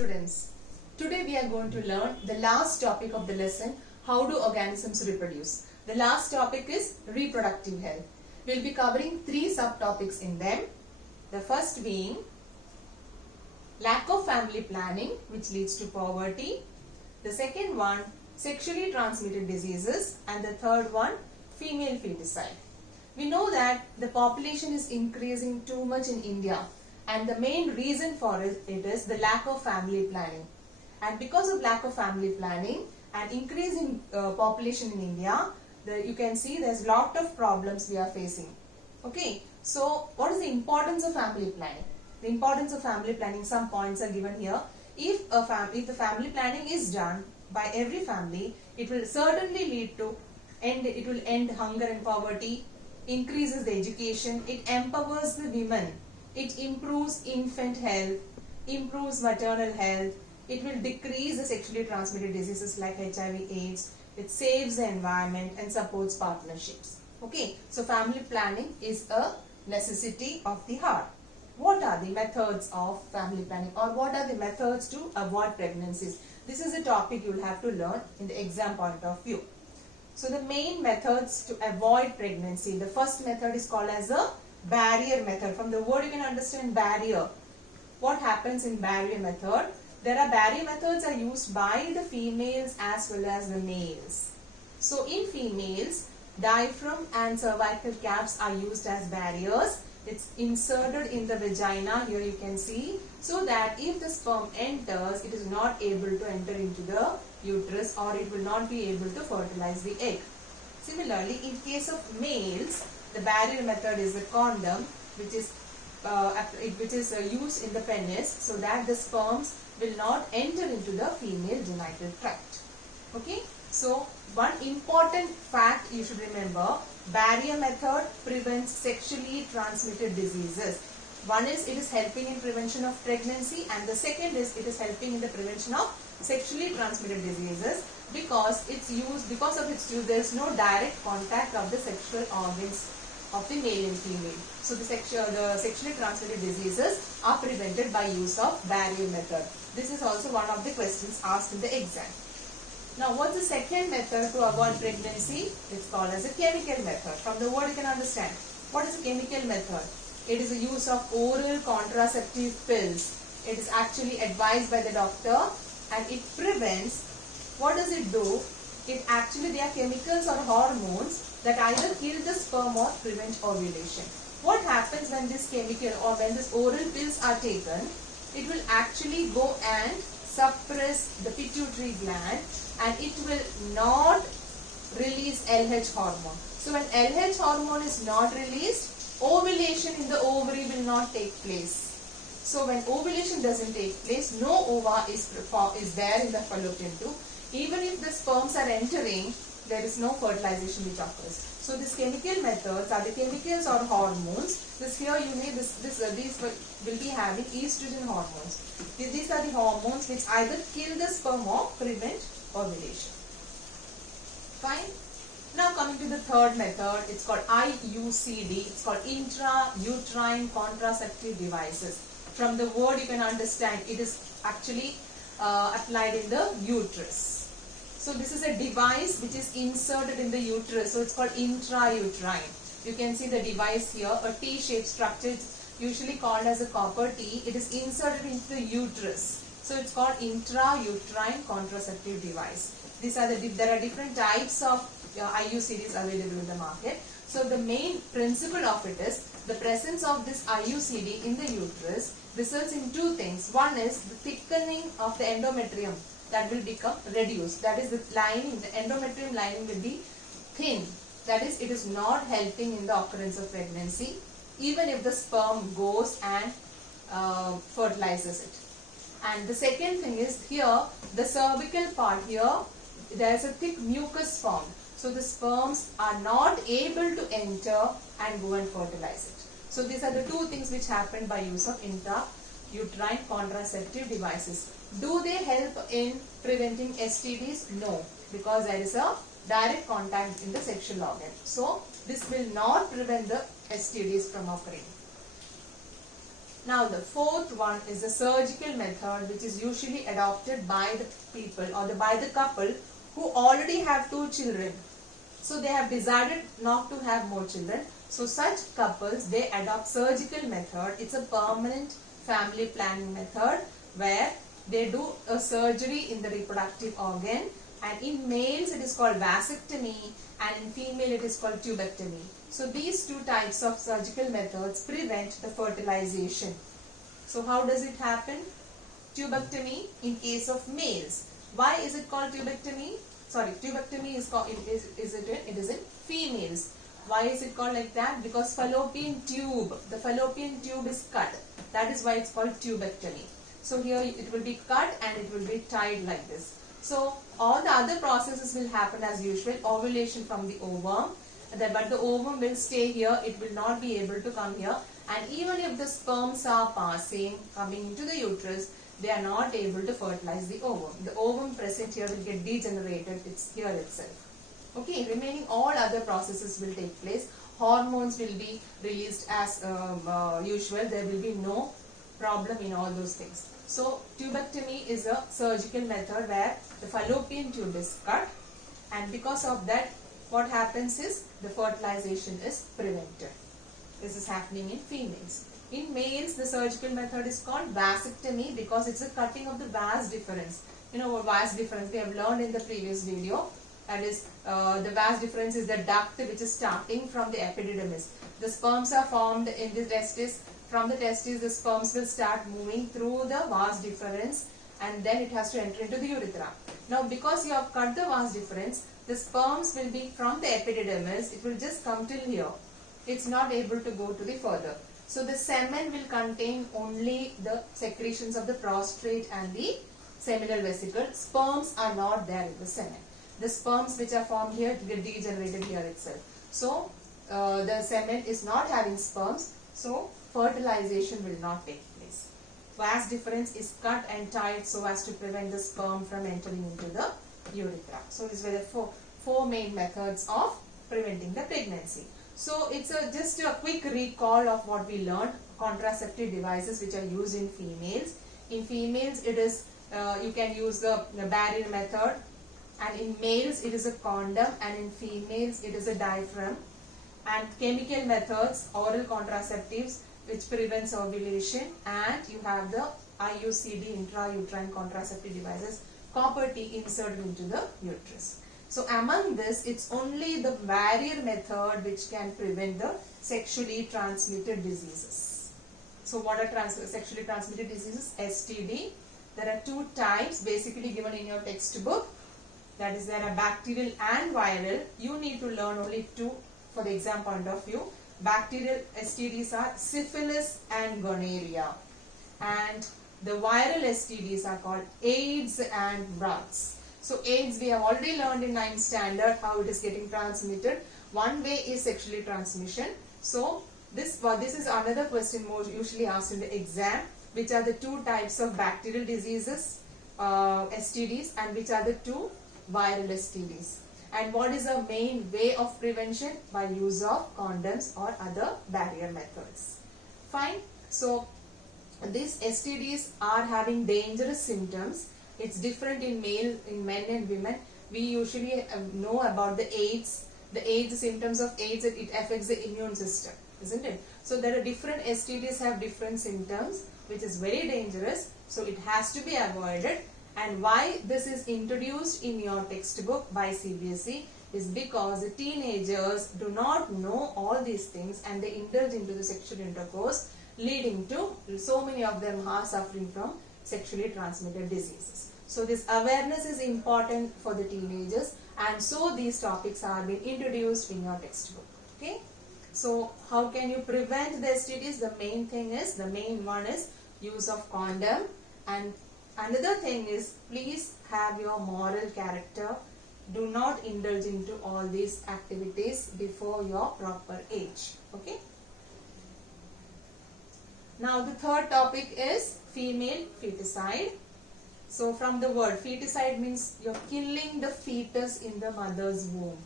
students. Today we are going to learn the last topic of the lesson, how do organisms reproduce. The last topic is reproductive health. We will be covering 3 subtopics in them. The first being lack of family planning, which leads to poverty. The second one, sexually transmitted diseases, and the third one, female feticide. We know that the population is increasing too much in India, and the main reason for it is the lack of family planning. And because of lack of family planning and increase in population in India, you can see there's lot of problems we are facing. Okay, so what is the importance of family planning? The importance of family planning, some points are given here. If the family planning is done by every family, it will certainly lead to end hunger and poverty, increases the education, it empowers the women, it improves infant health, improves maternal health, it will decrease the sexually transmitted diseases like HIV/AIDS, it saves the environment and supports partnerships. Okay, so family planning is a necessity of the heart. What are the methods of family planning, or what are the methods to avoid pregnancies? This is a topic you will have to learn in the exam point of view. So the main methods to avoid pregnancy, the first method is called as a barrier method. From the word you can understand barrier. What happens in barrier method? Barrier methods are used by the females as well as the males. So in females, diaphragm and cervical caps are used as barriers. It's inserted in the vagina, here you can see, so that if the sperm enters, it is not able to enter into the uterus, or it will not be able to fertilize the egg. Similarly, in case of males, the barrier method is the condom, which is used in the penis, so that the sperms will not enter into the female genital tract. Okay, so one important fact you should remember: barrier method prevents sexually transmitted diseases. One is it is helping in prevention of pregnancy, and the second is it is helping in the prevention of sexually transmitted diseases because of its use there is no direct contact of the sexual organs of the male and female. So the sexually transmitted diseases are prevented by use of barrier method. This is also one of the questions asked in the exam. Now, what's the second method to avoid pregnancy? It's called as a chemical method. From the word you can understand. What is a chemical method? It is the use of oral contraceptive pills. It is actually advised by the doctor, and it prevents. What does it do? They are chemicals or hormones that either kill the sperm or prevent ovulation. What happens when this chemical or when this oral pills are taken? It will actually go and suppress the pituitary gland, and it will not release LH hormone. So when LH hormone is not released, ovulation in the ovary will not take place. So when ovulation doesn't take place, no ova is there in the fallopian tube. Even if the sperms are entering, there is no fertilization which occurs. So these chemical methods are the chemicals or hormones. These will be having estrogen hormones. These are the hormones which either kill the sperm or prevent ovulation. Fine. Now coming to the third method, it's called IUCD. It's called intrauterine contraceptive devices. From the word you can understand, it is actually applied in the uterus. So this is a device which is inserted in the uterus. So it's called intrauterine. You can see the device here, a T-shaped structure. It's usually called as a copper T. It is inserted into the uterus. So it's called intrauterine contraceptive device. There are different types of IUCDs available in the market. So the main principle of it is the presence of this IUCD in the uterus results in two things. One is the thickening of the endometrium that will become reduced. That is, the endometrium lining will be thin. That is, it is not helping in the occurrence of pregnancy, even if the sperm goes and fertilizes it. And the second thing is here, the cervical part here, there is a thick mucus formed. So the sperms are not able to enter and go and fertilize it. So these are the two things which happen by use of intrauterine contraceptive devices. Do they help in preventing STDs? No, because there is a direct contact in the sexual organ. So this will not prevent the STDs from occurring. Now the fourth one is the surgical method, which is usually adopted by the people or by the couple who already have 2 children. So they have decided not to have more children. So such couples, they adopt surgical method. It's a permanent family planning method where they do a surgery in the reproductive organ, and in males it is called vasectomy and in female it is called tubectomy. So these 2 types of surgical methods prevent the fertilization. So how does it happen? Tubectomy in case of males. Why is it called tubectomy? Sorry, tubectomy is called, it is in females. Why is it called like that? Because fallopian tube, the fallopian tube is cut. That is why it's called tubectomy. So here it will be cut and it will be tied like this. So all the other processes will happen as usual. Ovulation from the ovum, but the ovum will stay here. It will not be able to come here. And even if the sperms are passing, coming into the uterus, they are not able to fertilize the ovum. The ovum present here will get degenerated. It's here itself. Okay, remaining all other processes will take place. Hormones will be released as usual. There will be no problem in all those things. So tubectomy is a surgical method where the fallopian tube is cut, and because of that what happens is the fertilization is prevented. This is happening in females. In males the surgical method is called vasectomy because it's a cutting of the vas deferens. You know what vas deferens we have learned in the previous video. That is the vas deferens is the duct which is starting from the epididymis. The sperms are formed in the testis. From the testes, the sperms will start moving through the vas deferens and then it has to enter into the urethra. Now, because you have cut the vas deferens, the sperms will be from the epididymis, it will just come till here. It's not able to go to the further. So, the semen will contain only the secretions of the prostrate and the seminal vesicle. Sperms are not there in the semen. The sperms which are formed here get degenerated here itself. So, the semen is not having sperms. So, fertilization will not take place. Vas deferens is cut and tied so as to prevent the sperm from entering into the urethra. So these were the four main methods of preventing the pregnancy. So it's just a quick recall of what we learned. Contraceptive devices which are used in females. In females it is you can use the barrier method, and in males it is a condom, and in females it is a diaphragm. And chemical methods, oral contraceptives which prevents ovulation, and you have the IUCD, intrauterine contraceptive devices, copper T inserted into the uterus. So among this, it's only the barrier method which can prevent the sexually transmitted diseases. So what are sexually transmitted diseases? STD. There are 2 types basically given in your textbook. That is, there are bacterial and viral. You need to learn only 2 for the exam point of view. Bacterial STDs are syphilis and gonorrhea, and the viral STDs are called AIDS and BRADS. So AIDS we have already learned in 9th standard how it is getting transmitted. One way is sexually transmission. So this is another question most usually asked in the exam. Which are the 2 types of bacterial diseases, STDs, and which are the 2 viral STDs? And what is the main way of prevention? By use of condoms or other barrier methods. Fine. So these STDs are having dangerous symptoms. It's different in men and women. We usually know about the AIDS. The AIDS symptoms of AIDS, it affects the immune system, isn't it? So there are different STDs have different symptoms, which is very dangerous. So it has to be avoided. And why this is introduced in your textbook by CBSE is because the teenagers do not know all these things and they indulge into the sexual intercourse, leading to so many of them are suffering from sexually transmitted diseases. So this awareness is important for the teenagers, and so these topics are being introduced in your textbook. Okay. So how can you prevent the STDs? The main one is use of condom, and another thing is, please have your moral character. Do not indulge into all these activities before your proper age. Okay. Now the third topic is female feticide. So from the word feticide means you're killing the fetus in the mother's womb.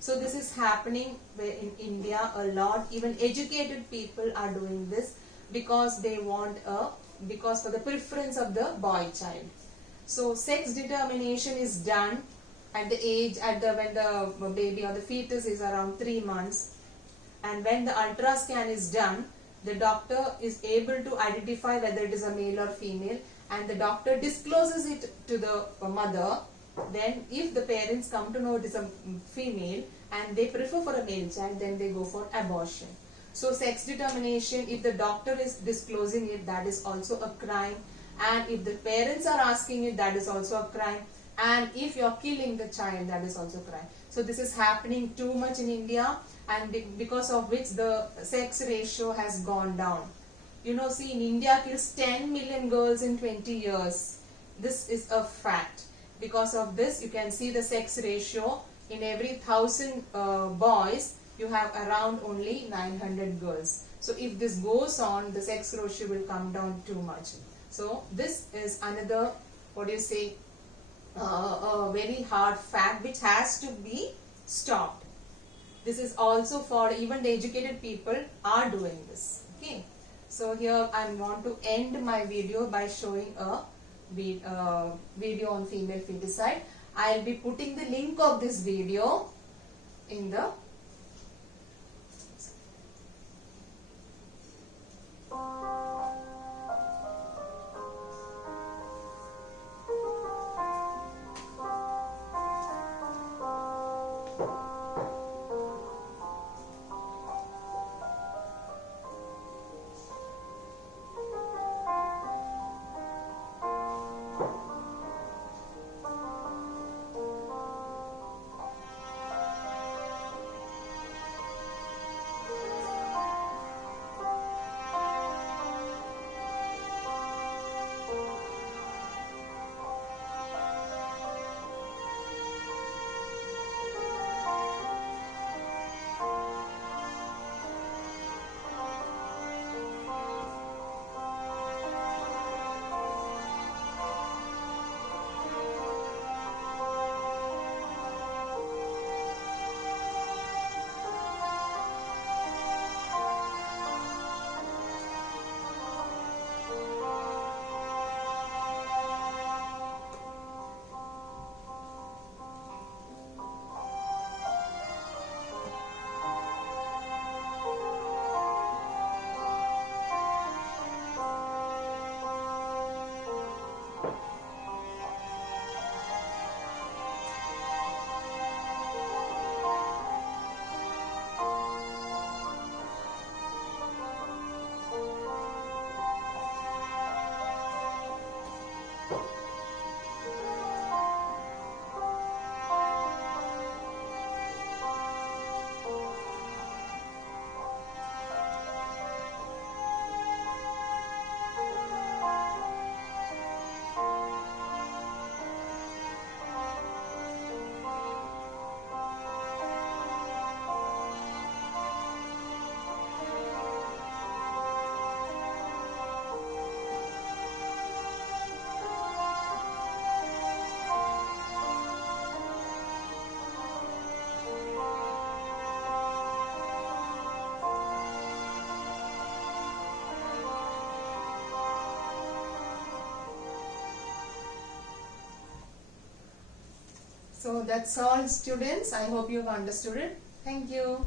So this is happening in India a lot. Even educated people are doing this. because they want because for the preference of the boy child. So sex determination is done at the age when the baby or the fetus is around 3 months, and when the ultrascan is done, the doctor is able to identify whether it is a male or female, and the doctor discloses it to the mother. Then if the parents come to know it is a female and they prefer for a male child, then they go for abortion. So sex determination, if the doctor is disclosing it, that is also a crime, and if the parents are asking it, that is also a crime, and if you are killing the child, that is also a crime. So this is happening too much in India, and because of which the sex ratio has gone down. You know, see, in India kills 10 million girls in 20 years. This is a fact. Because of this, you can see the sex ratio. In every 1,000 boys, you have around only 900 girls. So if this goes on, the sex ratio will come down too much. So this is another, a very hard fact which has to be stopped. This is also for even the educated people are doing this. Okay. So here I want to end my video by showing a video on female feticide. I'll be putting the link of this video in the So that's all, students. I hope you have understood it. Thank you.